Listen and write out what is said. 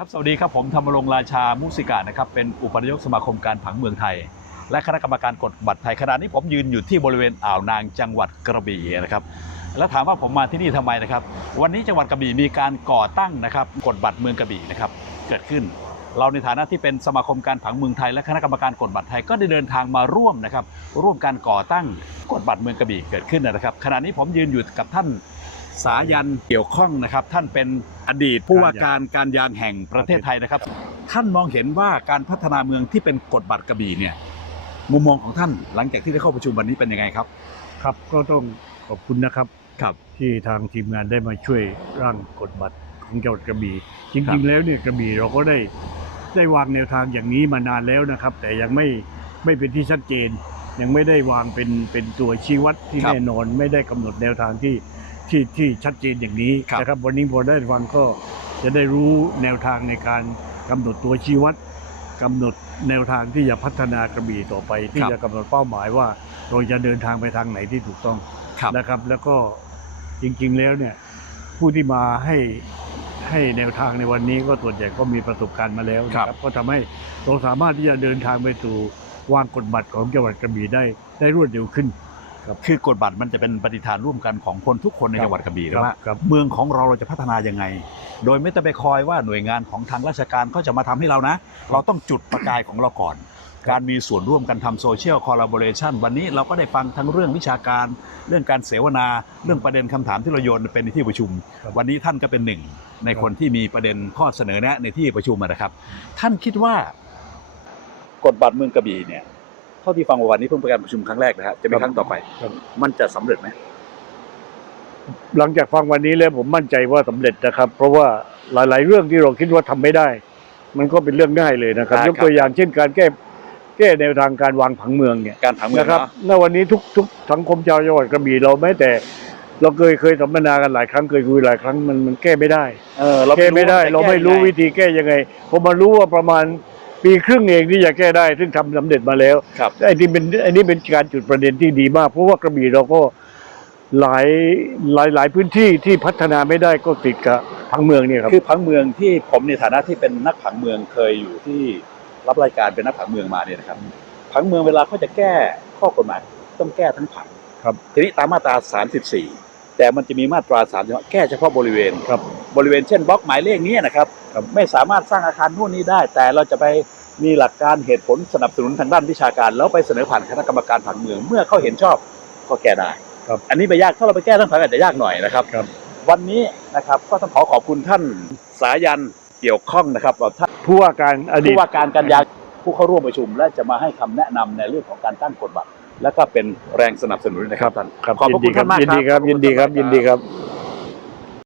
ครับสวัสดีครับผมธรรมรงราชามุสิกานะครับเป็นอุปนายกสมาคมการผังเมืองไทย และคณะกรรมการกฎบัตรไทยขณะนี้ผมยืนอยู่ที่บริเวณอ่าวนางจังหวัดกระบี่นะครับแล้วถามว่าผมมาที่นี่ทำไมนะครับ วันนี้จังหวัดกระบี่มีการก่อตั้งนะครับกฎบัตรเมืองกระบี่นะครับเกิดขึ้น เราในฐานะที่เป็นสมาคมการผังเมืองไทย และคณะกรรมการกฎบัตรไทยก็ได้เดินทางมาร่วมนะครับร่วมการก่อตั้งกฎบัตรเมืองกระบี่เกิดขึ้นนะครับขณะนี้ผมยืนอยู่กับท่านสายันเกี่ยวข้องนะครับ ท่านเป็น อดีตผู้ว่าการการยางแห่งประเทศไทยนะครับ ท่านมองเห็นว่าการพัฒนาเมืองที่เป็นกฎบัตรกระบี่เนี่ยมุมมองของท่านหลังจากที่ได้เข้าประชุมวันนี้เป็นยังไงครับ ครับก็ต้องขอบคุณนะครับครับที่ทางทีมงานได้มาช่วยร่างกฎบัตรของจังหวัดกระบี่จครัริงบๆแล้วเนี่ยกระบี่เราก็ได้ได้วางแนวทางอย่างนี้มานานแล้วนะครับ แต่ยังไม่ไม่เป็นที่ชัดเจน ยังไม่ได้วางเป็นเป็นตัวชี้วัดที่ครับแน่นอน ไม่ได้กำหนดแนวทางที่ ที่ที่ชัดเจนอย่างนี้ครับนะครับวันนี้พอได้ฟังก็จะได้รู้แนวทางในการกำหนดตัวชี้วัดกำหนดแนวทางที่จะพัฒนากระบี่ต่อไป ที่จะกำหนดเป้าหมายว่าเราจะเดินทางไปทางไหนที่ถูกต้องครับนะครับ แล้วก็จริงๆแล้วเนี่ยผู้ที่มาให้ให้แนวทางในวันนี้ก็ส่วนใหญ่ก็มีประสบการณ์มาแล้วนะคครัรับบก็ทำให้เราสามารถที่จะเดินทางไปสู่วางกฎบัตรของจังหวัดกระบี่ได้ได้รวดเร็วขึ้น คือกฎบัตรมันจะเป็นปฏิฐานร่วมกันของคนทุกคนในครับจังหวัดกระบี่ครับว่าครับ เมืองของเราเราจะพัฒนายังไง โดยไม่ต้องไปคอยว่าหน่วยงานของทางราชการเขาจะมาทำให้เรานะ เราต้องจุดประกายของเราก่อน การมีส่วนร่วมกันทำโซเชียลคอลลาบอร์เรชันวันนี้เราก็ได้ฟังทั้งเรื่องวิชาการ เรื่องการเสวนา เรื่องประเด็นคำถามที่เราโยนเป็นในที่ประชุม ครับ วันนี้ท่านก็เป็นหนึ่ง ในคนที่มีประเด็นข้อเสนอแนะในที่ประชุมอะนะครับ ท่านคิดว่ากฎบัตรเมืองกระบี่เนี่ยเท่าที่ฟังวันนี้เพิ่งเป็นการประชุมครั้งแรกนะฮะจะเป็นครั้งต่อไป ครับ มันจะสำเร็จไหมหลังจากฟังวันนี้แล้วผมมั่นใจว่าสำเร็จนะครับ เพราะว่าหลาย ๆ เรื่องที่เราคิดว่าทำไม่ได้ มันก็เป็นเรื่องง่ายเลยนะครับได้ครับยกตัวอย่างเช่นการแก้แก้แนวทางการวางผังเมืองเนี่ยการผังเมืองนะครับเนาะณวันนี้ทุกทุกสังคมชาวจังหวัดกระบี่เราแม้แต่ เราเคยเคยสัมมนากันหลายครั้งเคยคุยหลายครั้งมันมันแก้ไม่ได้ เออเราแก้ไม่ได้จะเราไม่รู้แก้ยังงวิธีแก้ยังไงพอมารู้ว่าประมาณ ปีครึ่งเองที่จะแก้ได้ ซึ่งทำสำเร็จมาแล้วครับไอ้นี่เป็นไอ้นี่เป็นการจุดประเด็นที่ดีมาก เพราะว่ากระบี่เราก็หลายหลายหลายพื้นที่ที่พัฒนาไม่ได้ก็ติดกับพังเมืองเนี่ยครับคือผังเมืองที่ผมในฐานะที่เป็นนักผังเมืองเคยอยู่ที่รับรายการเป็นนักผังเมืองมาเนี่ยนะครับผังเมืองเวลาเขาจะแก้ข้อกฎหมายต้องแก้ทั้งผังครับทีนี้ตามมาตรา 34 แต่มันจะมีมาตรา3แก้เฉพาะบริเวณครับบริเวณเช่นบล็อกหมายเลขนี้นะครับครับไม่สามารถสร้างอาคารนู่นนี่ได้ แต่เราจะไป มีหลักการเหตุผลสนับสนุนทางด้านวิชาการ แล้วไปเสนอผ่านคณะกรรมการผังเมือง เมื่อเขาเห็นชอบก็แก้ได้ครับอันนี้ไปยากถ้าเราไปแก้ทั้งผังอาจจะยากหน่อยนะครับครับ วันนี้นะครับก็ต้องขอขอบคุณท่านสายันเกี่ยวข้องนะครับกับท่านผู้ว่าการอดีตผู้ว่าการการยางผู้เข้าร่วมประชุม และจะมาให้คำแนะนำในเรื่องของการตั้งกฎบัตรและก็เป็นแรงสนับสนุนนะครับท่านครับขอบพระคุณท่านมากยินดีครับครับยินดีครับขอบคุณยินดีครับครับ